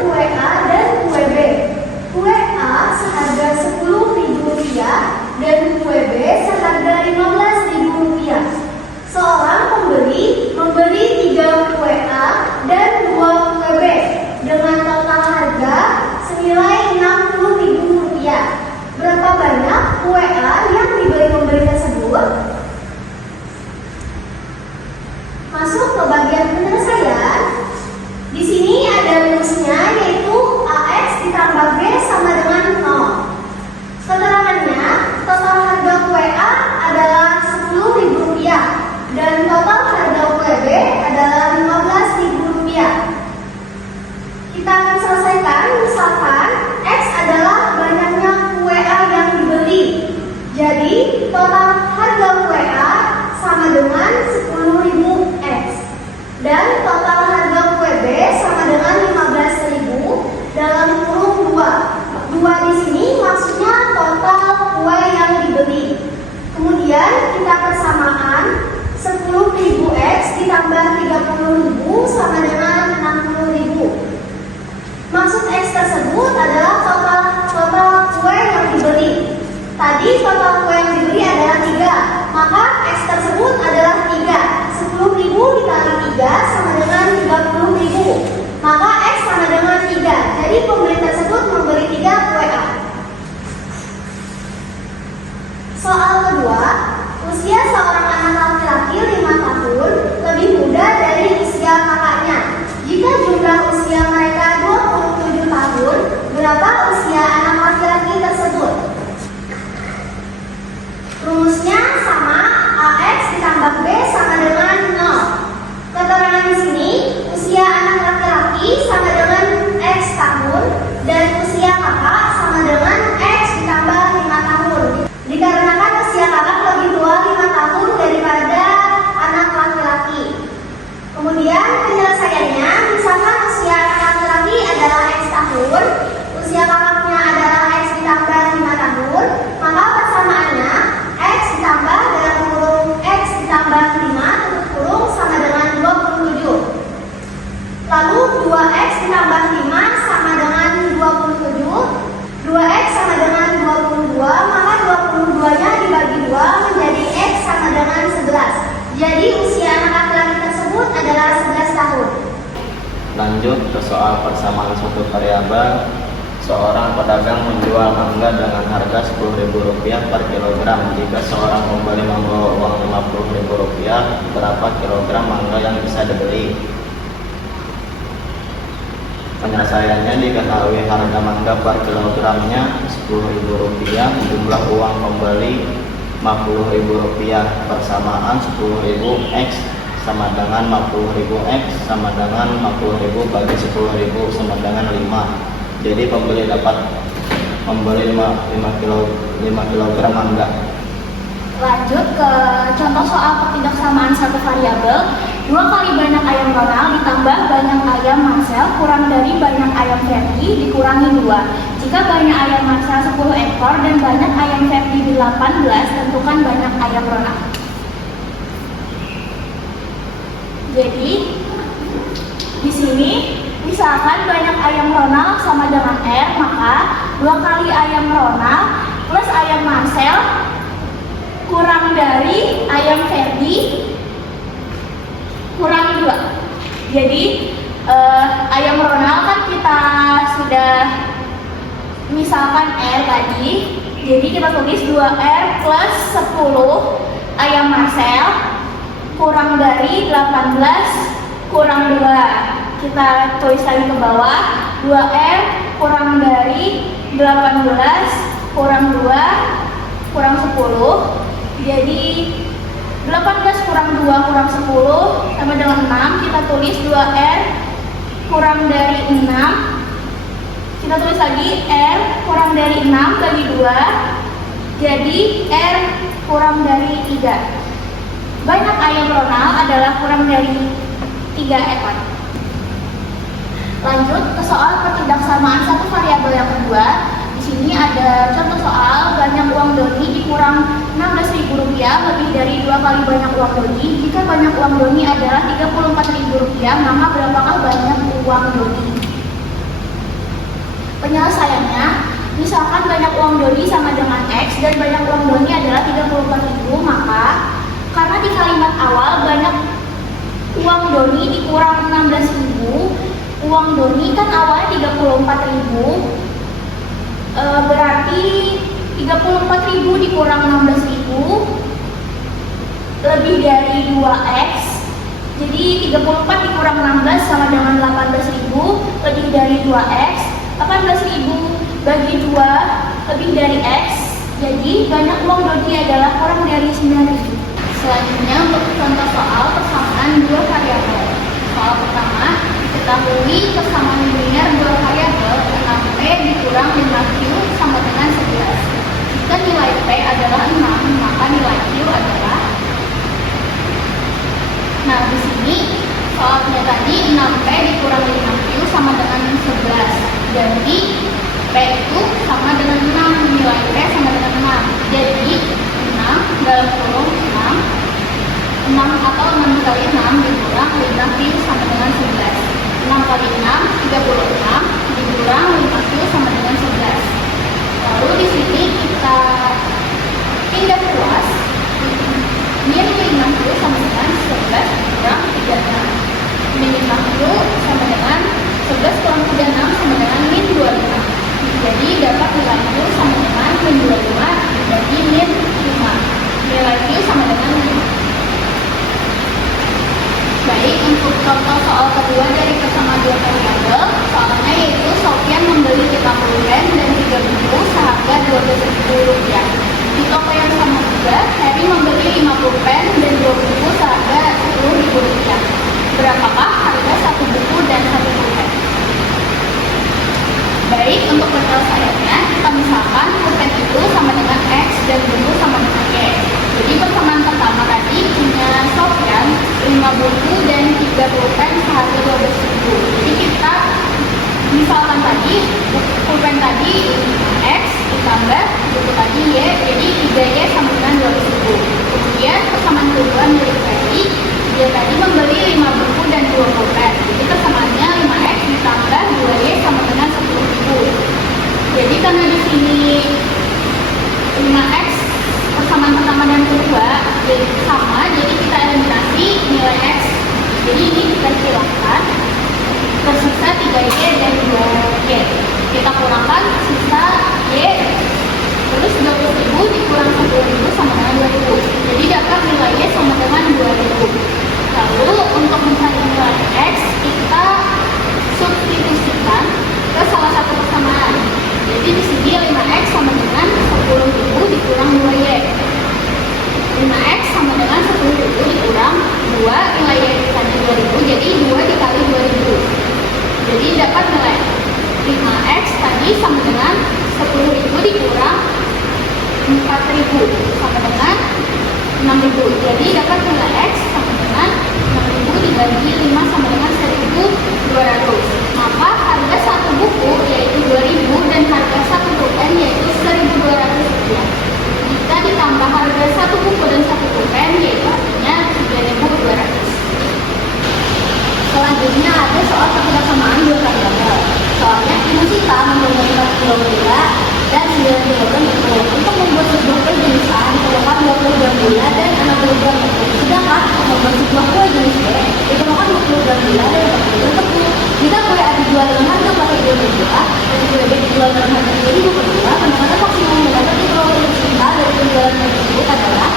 kue A dan kue B. Kue A seharga Rp10.000 dan kue B seharga Rp15.000. Seorang pembeli membeli 3 kue A dan 2 kue B dengan total harga senilai Rp60.000. Berapa banyak kue A yang dibeli pembeli tersebut? Masuk ke bagian penyelesaian. Di sini ada rumusnya, yaitu AX ditambah B sama dengan 0. Keterangannya, total harga kue A adalah Rp10.000 dan total harga kue B adalah Rp15.000. Kita akan selesaikan, misalkan X adalah banyaknya kue A yang dibeli. Jadi, total harga kue A sama dengan 10.000 X. Dan total harga kue B sama dengan 15.000 dalam kurung 2. 2 di sini maksudnya total kue yang dibeli. Kemudian kita persamaan 10.000 X ditambah 30.000 sama dengan 60.000. Maksud X tersebut adalah total kue yang dibeli. Tadi total kue yang dibeli adalah 3, maka X tersebut adalah 3. 10.000 dikali 3 sama dengan 30.000. Maka X sama dengan 3. Jadi pembeli tersebut membeli 3 kue A. Soal kedua, usia seorang anak laki-laki 5 tahun lebih muda dari usia kakaknya. Jika jumlah usia mereka 27 tahun, berapa usia anak laki-laki tersebut? Rumusnya sama, AX ditambah B sama dengan 0. Keterangan di sini, usia anak laki-laki sama dengan X tahun dan usia kakak sama dengan X ditambah 5 tahun. Dikarenakan usia kakak lebih tua 5 tahun daripada anak laki-laki. Kemudian penyelesaiannya, misalkan usia anak laki-laki adalah X tahun, usia kakaknya adalah X ditambah 5 tahun, maka persamaannya X ditambah dalam kurung X ditambah 5 tutup kurung sama dengan 27. Lalu 2X ditambah 5 sama dengan 27. 2X sama dengan 22, maka 22-nya dibagi 2 menjadi X sama dengan 11. Jadi usia anak laki-laki tersebut adalah 11 tahun. Lanjut ke soal persamaan suatu variabel. Seorang pedagang menjual mangga dengan harga Rp10.000 per kilogram. Jika seorang pembeli membawa uang Rp50.000, berapa kilogram mangga yang bisa dibeli? Penyelesaiannya, diketahui harga mangga per kilogramnya Rp10.000, jumlah uang pembeli Rp50.000, persamaan 10.000 X sama dengan 50.000 X sama dengan 50.000 bagi 10.000 sama dengan 5. Jadi pembeli dapat membeli 5 kg mangga. Lanjut ke contoh soal ketidaksamaan satu variabel. 2 kali banyak ayam Ronald ditambah banyak ayam Marcel kurang dari banyak ayam Ferdi dikurangi 2. Jika banyak ayam Marcel 10 ekor dan banyak ayam Ferdi 18, tentukan banyak ayam Ronald. Jadi di sini misalkan banyak ayam Ronald sama dengan R, maka 2 kali ayam Ronald plus ayam Marcel kurang dari ayam Ferdi kurangi 2. Jadi ayam Ronald kan kita sudah misalkan R tadi, jadi kita tulis 2R plus 10 ayam Marcel kurang dari 18 kurang 2. Kita tulis lagi ke bawah, 2R kurang dari 18 kurang 2 kurang 10. Jadi 18 kurang 2 kurang 10 sama dengan 6. Kita tulis 2R kurang dari 6. Kita tulis lagi R kurang dari 6 bagi 2. Jadi R kurang dari 3. Banyak ayam Ronald adalah kurang dari 3 ekor. Lanjut ke soal ketidaksamaan satu variabel yang kedua. Di sini ada contoh soal banyak uang Doni dikurang Rp16.000 lebih dari 2 kali banyak uang Doni. Jika banyak uang Doni adalah Rp34.000, maka berapakah banyak uang Doni? uang doni sama dengan X dan banyak uang doni adalah 34.000, maka karena di kalimat awal banyak uang doni dikurang 16.000, uang doni kan awalnya 34.000, berarti 34.000 dikurang 16.000 lebih dari 2X. Jadi 34 dikurang 16 sama dengan 18.000 lebih dari 2X. 18.000 bagi 2 lebih dari X. Jadi banyak uang doni adalah kurang dari 9.000. Selanjutnya untuk contoh soal persamaan dua variabel. Soal pertama, diketahui persamaan linear dua variabel 6P dikurang 5Q sama dengan 11. Jika nilai P adalah 6, maka nilai Q adalah. Nah, di sini soalnya tadi 6P dikurang 5Q sama dengan 11. Jadi P itu sama dengan 6, nilai P sama dengan 6. Jadi 6 dalam kurung 6 atau 6 kali 6 dikurang 5Q sama dengan 11. 6 kali 6, 36 dikurang 5Q sama dengan 11. Lalu di sini kita pindah ruas. Min 5Q sama dengan 11 kurang 36. Min 5Q sama dengan 11 kurang 36 sama dengan min 25. Jadi dapat nilai Q sama dengan min 25 jadi min 5. Nilai Q sama dengan 5. Baik, untuk contoh soal kedua dari persamaan dua variabel, soalnya yaitu Sofian membeli 50 pen dan 3 buku seharga Rp12.000. Di toko yang sama juga, Heri membeli 50 pen dan 2 buku seharga Rp10.000. Berapakah harga satu buku dan satu pulpen? Baik, untuk penyelesaiannya, kita misalkan pulpen itu sama dengan X dan buku sama dengan Y. Jadi persamaan pertama tadi punya Sofian 5 buku dan 3 pulpen seharga Rp12.000. Jadi kita misalkan tadi pulpen tadi X ditambah buku tadi Y, jadi 3Y sama dengan Rp12.000. Kemudian persamaan kedua milik Ferry, dia tadi membeli 5 buku dan 2 pulpen. Jadi persamaannya 5X ditambah 2Y sama dengan Rp10.000. Jadi karena di sini 5X persamaan pertama dan kedua jadi sama, jadi kita eliminasi nilai X. Jadi ini kita hilangkan, tersisa 3Y dan 2Y. Kita kurangkan sisa Y, terus 20.000 dikurang 10.000 sama dengan 2.000. Jadi dapat nilai Y sama dengan 2.000. Lalu untuk mencari nilai X, kita substitusikan ke salah satu persamaan. Jadi di sini 5X sama dengan 10.000 dikurang 2Y. 5X sama dengan 10.000 dikurang 2, nilai Y tadi 2.000, jadi 2 dikali 2.000. Jadi dapat nilai 5X tadi sama dengan 10.000 dikurang 4.000 sama dengan 6.000. Jadi dapat nilai X sama dengan 6.000 dibagi 5 sama dengan 1.200. Maka harga satu buku yaitu 2.000 dan harga satu pulpen yaitu 1.200. Jika ditambah harga satu buku dan satu pulpen yaitu artinya 3.200. Selanjutnya ada soal persamaan dua variabel. Soalnya Imusita mempunyai 4 kg gula dan 9 kg tepung. Untuk membuat sebuah kue jenis A diperlukan 20 gram gula dan 60 gram tepung. Sedangkan untuk membuat sebuah kue jenis B diperlukan 20 gram gula dan 40 gram tepung. Jika kue A dijual dengan harga Rp4.000 dan kue B dijual dengan harga Rp2.000, maka maksimum mendapat produksi A dari penjualan tersebut adalah.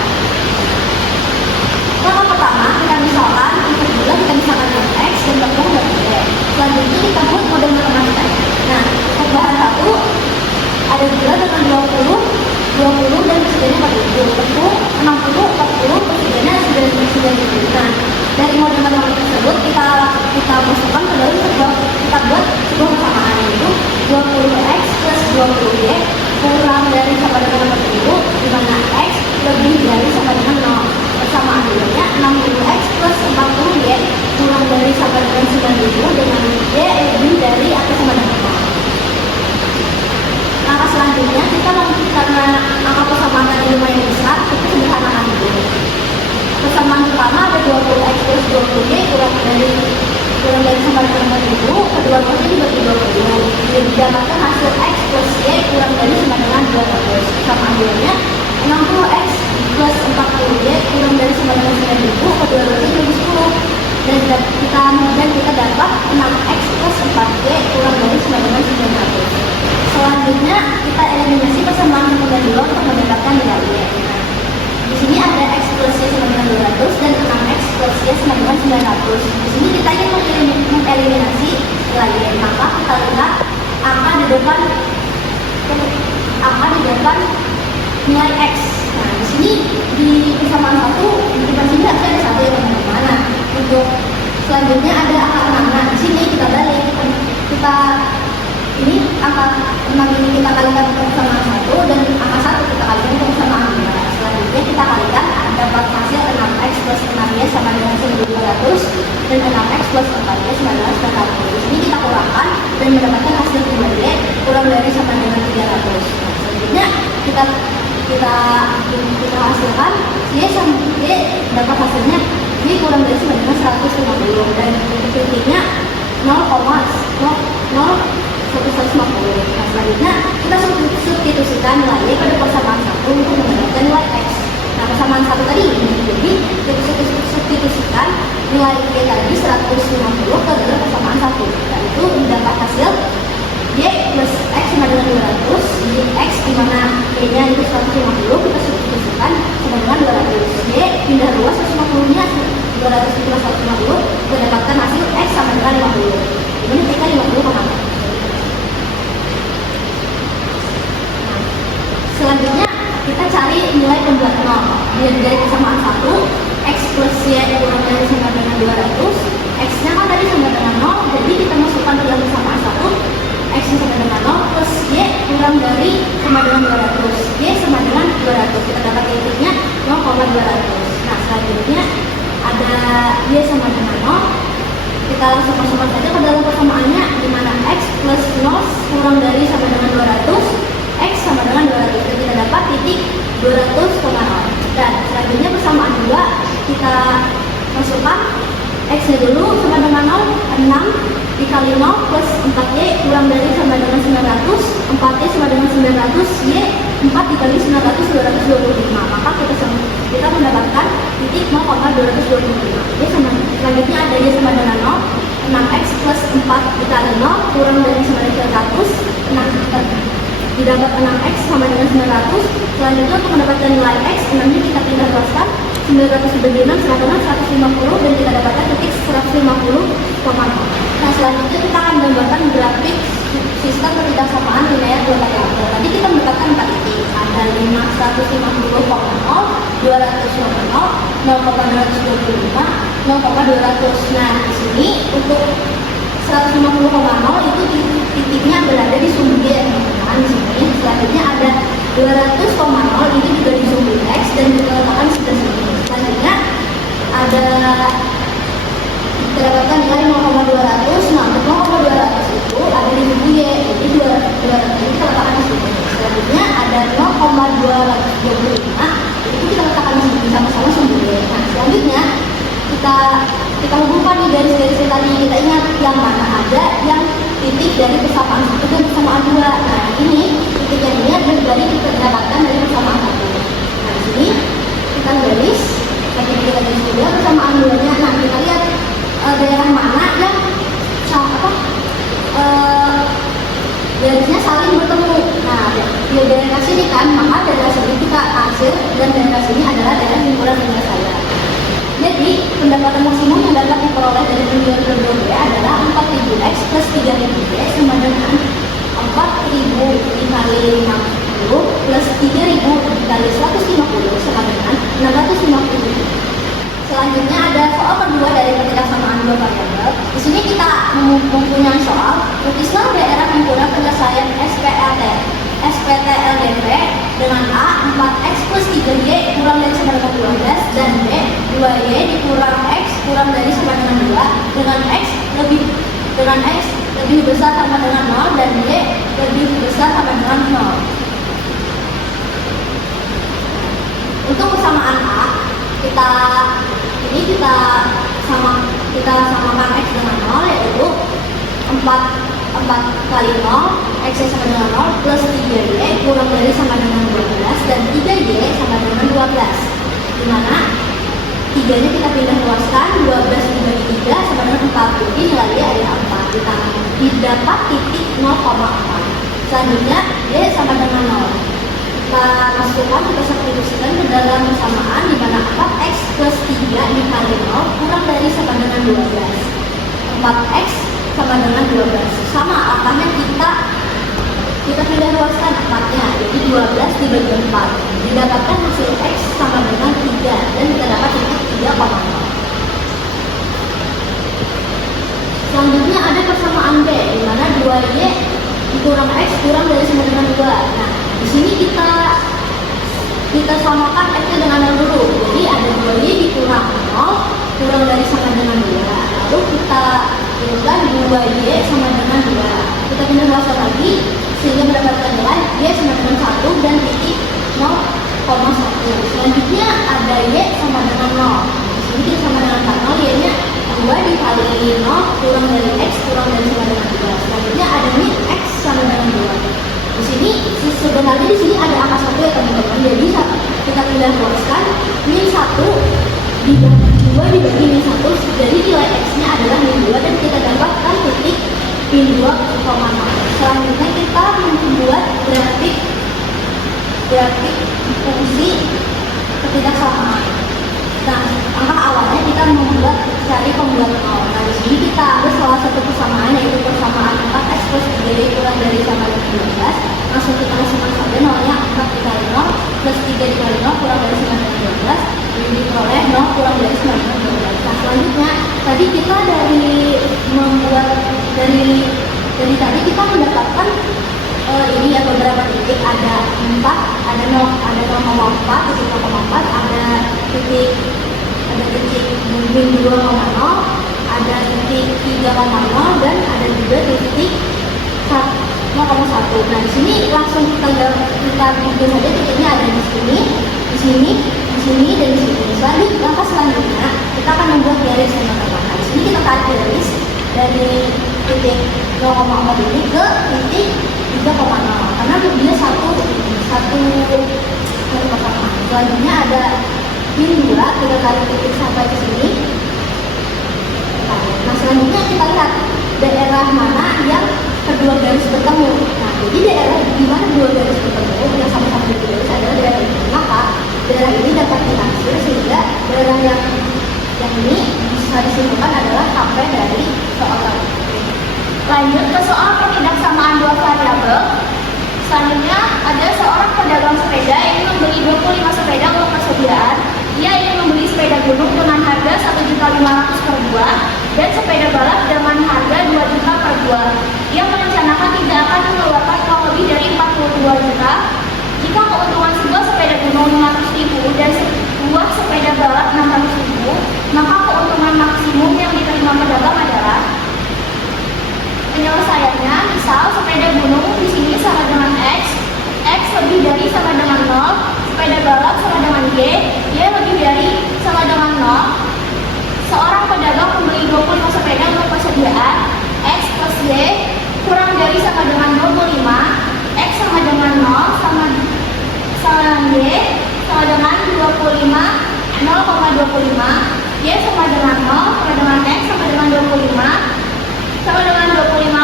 Langkah pertama, kita misalkan untuk gula kita misalkan dengan X dan tepung dengan Y. Selanjutnya kita buat model matematika. Nah, untuk bahan satu ada gula dengan 20 dan presidennya 40. Tepung 60, 40, presidennya 99. Nah, dari model matematika tersebut kita masukkan ke dalam kita buat sebuah persamaan, yaitu 20X plus 20Y kurang dari sama dengan 40, di mana X lebih dari sama dengan 0. Persamaan dulunya 60X plus 40Y kurang dari sama dengan 9.000 dengan Y lebih dari atau sama dengan 0. Langkah selanjutnya kita karena angka persamaan yang lumayan besar, kita sederhanakan dulu. Persamaan pertama ada 20X plus 20Y kurang dari sama dengan 1000, kedua kosnya dibagi 20. Jadi didapatkan hasil X plus Y kurang dari sama dengan 200. dan kita dapat 6x plus 4y kurang dari sama dengan 900. Selanjutnya kita eliminasi persamaan satu dan 2 untuk mendapatkan nilai y. Di sini ada x plus y sama dengan 200 dan 6x plus y sama dengan 900. Di sini kita ingin mengeliminasi nilai y, maka kita lihat angka di depan nilai x. Nah, di sini di persamaan satu di depan sini harusnya ada satu yang mana. Untuk selanjutnya ada angka 6. Nah, di sini kita balik. Ini angka 6 ini kita kalikan untuk persamaan satu dan angka 1 kita kalikan untuk persamaan 2. Selanjutnya kita kalikan dapat hasil 6x plus 6y sama dengan 1200 dan 6x plus 4y sama dengan 900. Di sini kita kurangkan dan mendapatkan hasil 2y kurang dari sama dengan 300. Selanjutnya kita hasilkan y sama y dapat hasilnya y kurang dari sama dengan 150 dan titiknya 0,150. Nah, selanjutnya kita substitusikan nilai y pada persamaan satu untuk mendapatkan nilai x. Nah, persamaan satu tadi ini jadi kita substitusikan nilai y tadi 150 ke dalam persamaan satu. Dan itu mendapat hasil y plus x sama dengan 200. Di x di mana y-nya itu 150 kita substitusikan sama dengan 200. Y pindah luas 150 nya 200 plus 150 mendapatkan hasil x sama dengan 50. Ini kita 50,4. Selanjutnya kita cari nilai pembuat 0. Dari persamaan 1 x plus y kurang dari sama dengan 200. X nya kan tadi sama dengan 0, jadi kita masukkan ke dalam persamaan 1 x sama dengan 0 plus y kurang dari sama dengan 200. Y sama dengan 200, kita dapat titiknya 0,200. Nah, selanjutnya ada y sama dengan 0. Kita langsung masukkan saja ke dalam persamaannya, di mana x plus 0 kurang dari sama dengan 200, x sama dengan 200. Dan kita dapat titik 200,0. Dan selanjutnya persamaan 2 kita masukkan x-nya dulu sama dengan 0, 6 dikali 0 plus 4y kurang dari sama dengan 900, 4y sama dengan 900, y 4 dikali 900, 225. Maka kita mendapatkan titik 0,225. Y sama, selanjutnya ada y sama dengan 0, 6x plus 4 dikali 0 kurang dari sama dengan 900, didapat 6x sama dengan 900. Selanjutnya untuk mendapatkan nilai x, 6-nya kita pindah luaskan 900 dibagi 6 sama dengan 150 dan kita dapatkan titik 150,0. Nah, selanjutnya kita akan gambarkan grafik sistem ketidaksamaan linear dua variabel. Tadi kita mendapatkan 4 titik, ada 150,0, 200,0, 0,225, 0,200. Nah, di sini untuk 150,0 itu titiknya berada di sumbu Y, teman-teman. Di sini selanjutnya ada 200,0 ini juga di sumbu X dan kita letakkan di sebelah sini. Selanjutnya ada kita dapatkan nilai 0,200. Nah, untuk 0,200 itu ada di sumbu Y, jadi 200 ini kita letakkan di sini. Selanjutnya ada 0,225 itu kita letakkan di sini sama-sama sumbu Y. Nah, selanjutnya kita hubungkan di garis-garis tadi. Kita ingat yang mana ada yang titik dari persamaan 1 dan persamaan 2. Nah, ini titik yang ini adalah dari kita dapatkan dari persamaan 1. Nah, di sini kita garis, kita garis juga persamaan 2-nya. Nah, kita lihat daerah mana yang garisnya saling bertemu. Nah, di daerah sini kan, maka daerah sini kita hasil dan daerah sini adalah daerah lingkuran ringkas saya. Jadi, pendapatan maksimum yang dapat diperoleh dari penjualan kedua B adalah 4000x plus 3000y sama dengan 4000 dikali 50 plus 3000 dikali 150 sama dengan 650. Selanjutnya ada soal kedua dari ketidaksamaan dua variabel. Di sini kita mempunyai soal, lukislah daerah lingkuran penyelesaian SPTLDV dengan A 4x plus 3y kurang dari sama dengan 12 dan B 2y dikurang x kurang dari sama dengan 2 dengan x lebih besar sama dengan 0 dan y lebih besar sama dengan 0. Untuk persamaan A kita samakan x dengan 0, yaitu 4 kali 0 x sama dengan 0 plus 3y kurang dari sama dengan 12 dan 3y sama dengan 12, dimana 3 nya kita pindah luaskan 12 dibagi 3 sama dengan 4. Jadi nilai Y adalah 4. Didapat titik 0,4. Selanjutnya Y sama dengan 0. Kita masukkan, kita substitusikan ke dalam persamaan di mana 4x plus 3 dikali 0 kurang dari sama dengan 12. 4x sama dengan 12. Sama angkanya kita pilih luaskan 4-nya, jadi 12 dibagi 4. Didapatkan hasil x sama dengan 3 dan kita dapat titik 3,0. Selanjutnya ada persamaan B di mana 2y dikurang x kurang dari sama dengan 2. Nah, di sini kita samakan x-nya dengan 0 dulu. Jadi ada 2y dikurang 0 kurang dari sama dengan 2. Lalu kita tuliskan 2y sama dengan 2. Kita pindah luaskan lagi sehingga mendapatkan nilai y sama dengan 1 dan titik 0,1. Selanjutnya ada y sama dengan 0. Di sini kita sama dengan 0, y-nya 2 dikali 0 kurang dari x kurang dari sama dengan 2. Selanjutnya ada min x sama dengan 2. Di sini sebenarnya di sini ada angka 1 ya teman-teman. Jadi kita pindah luaskan min 1 dibagi 2 dibagi min 1. Jadi nilai x-nya adalah min 2 dan kita dapatkan titik min 2,0. Selanjutnya kita membuat grafik fungsi ketidaksamaan. Nah, angka awalnya kita cari pembuat 0. Nah, di sini kita ambil salah satu persamaan yaitu persamaan 4x plus 3y kurang dari sama dengan 12. Langsung kita langsungkan saja nolnya 4 dikali 0 plus 3 dikali 0 kurang dari sama dengan 12. Jadi diperoleh 0 kurang dari sama dengan 12. Nah, selanjutnya tadi kita dari tadi kita mendapatkan ini ya beberapa titik, ada 4, ada 0,4, titik 0,4, ada titik min 2,0, ada titik 3,0 dan ada juga titik 0,1. Nah, di sini langsung kita bikin saja titiknya ada di sini, di sini, di sini dan di sini. Langkah selanjutnya kita akan membuat garis teman-teman. Nah, di sini kita tarik garis dari titik 0,4 ini ke titik 3,0 karena dia satu persamaan. Selanjutnya ada min 2, kita tarik titik sampai ke sini. Nah, selanjutnya kita lihat daerah mana yang kedua garis bertemu. Nah, jadi daerah di mana dua garis bertemu yang sama-sama di garis adalah daerah ini. Maka daerah ini dapat ditaksir sehingga daerah yang ini bisa disimpulkan adalah HP dari soal tadi. Lanjut ke soal ketidaksamaan dua variabel. Selanjutnya ada seorang pedagang sepeda yang membeli 25 sepeda untuk persediaan. Ia ingin membeli sepeda gunung dengan harga 1.500.000 per buah dan sepeda balap dengan harga 2 juta per buah. Ia merencanakan tidak akan mengeluarkan uang lebih dari 42 juta. Jika keuntungan sebuah sepeda gunung 500.000 dan sebuah sepeda balap 600.000, maka keuntungan maksimum yang diterima pedagang adalah. Penyelesaiannya, misal sepeda gunung di sini sama dengan x lebih dari sama dengan 0, sepeda balap sama dengan y lebih dari sama dengan 0. Seorang pedagang membeli 25 sepeda untuk persediaan, x plus y kurang dari sama dengan 25, x sama dengan 0 sama y sama dengan 0,25, y sama dengan 0 sama dengan x sama dengan 25 sama dengan 25,0.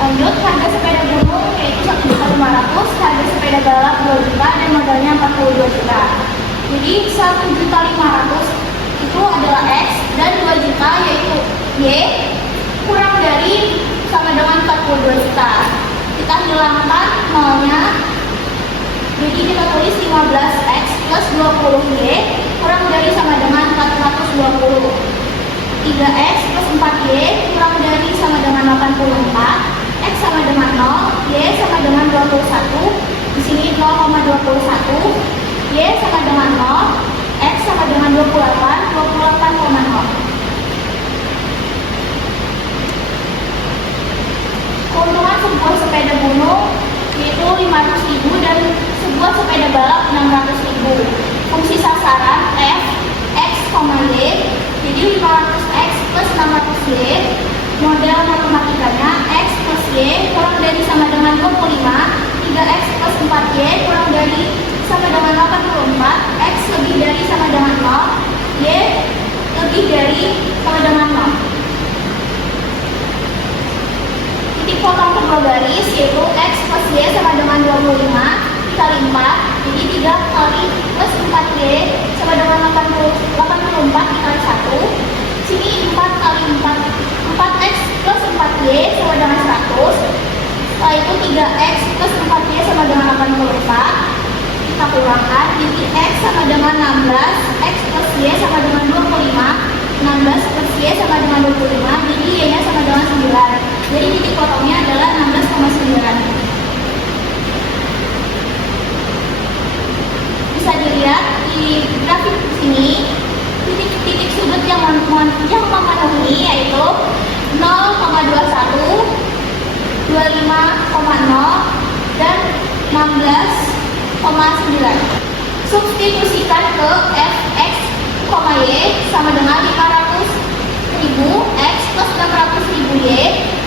Lanjut, harga sepeda gunung yaitu 1.500.000, harga sepeda balap 2 juta dan modalnya 42 juta. Jadi 1.500.000 itu adalah x dan 2 juta yaitu y kurang dari sama dengan 42 juta. Kita hilangkan nolnya. Jadi kita tulis 15x plus 20y kurang dari sama dengan 420. 3x plus 4y kurang dari sama dengan 84, x sama dengan 0, y sama dengan 21, di sini 0,21, y sama dengan 0, x sama dengan 28,0. Keuntungan sebuah sepeda gunung yaitu 500.000 dan sebuah sepeda balap 600.000. Fungsi sasaran f, x, y. Jadi 500x plus 600y, model matematikanya x plus y kurang dari sama dengan 25, 3x plus 4y kurang dari sama dengan 84, x lebih dari sama dengan 0, y Y lebih dari sama dengan 0. Titik potong kedua garis yaitu X plus Y sama dengan 25 dikali 4, jadi 3 kali plus 4Y sama dengan 84 dikali 1. Sini 4 kali 4X plus 4Y sama dengan 100. Setelah itu 3X plus 4Y sama dengan 84. Kita kurangkan, jadi X sama dengan 16, X plus Y sama dengan 25. 16 plus Y sama dengan 25, jadi Y-nya sama dengan 9. Jadi titik potongnya adalah 16,9. Bisa dilihat di grafik sini, titik-titik sudut yang memenuhi yaitu 0,21, 25,0, dan 16,9. Substitusikan ke Fx, Y sama dengan 500.000 X plus 600.000 Y.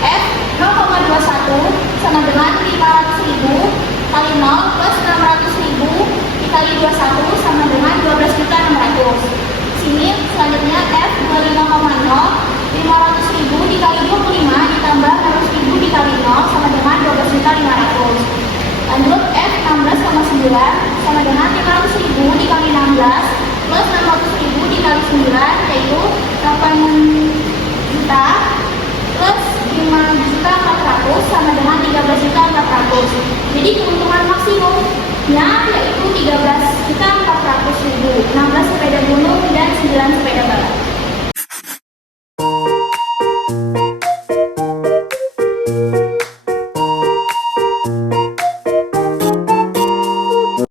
F 0,21 sama dengan 500.000 kali 0 plus 600.000 dikali 21 sama dengan 12.600. Sini selanjutnya F 25,0, 500.000 dikali 25 ditambah 100.000 dikali 0 sama dengan 12.500. Lanjut F 16,9 sama dengan 500.000 dikali 16 plus 600.000 dikali 9 yaitu 8 juta plus 5.400.000 sama dengan 13.400. Jadi keuntungan maksimumnya yaitu 13.400.000, 16 sepeda gunung dan 9 sepeda balap.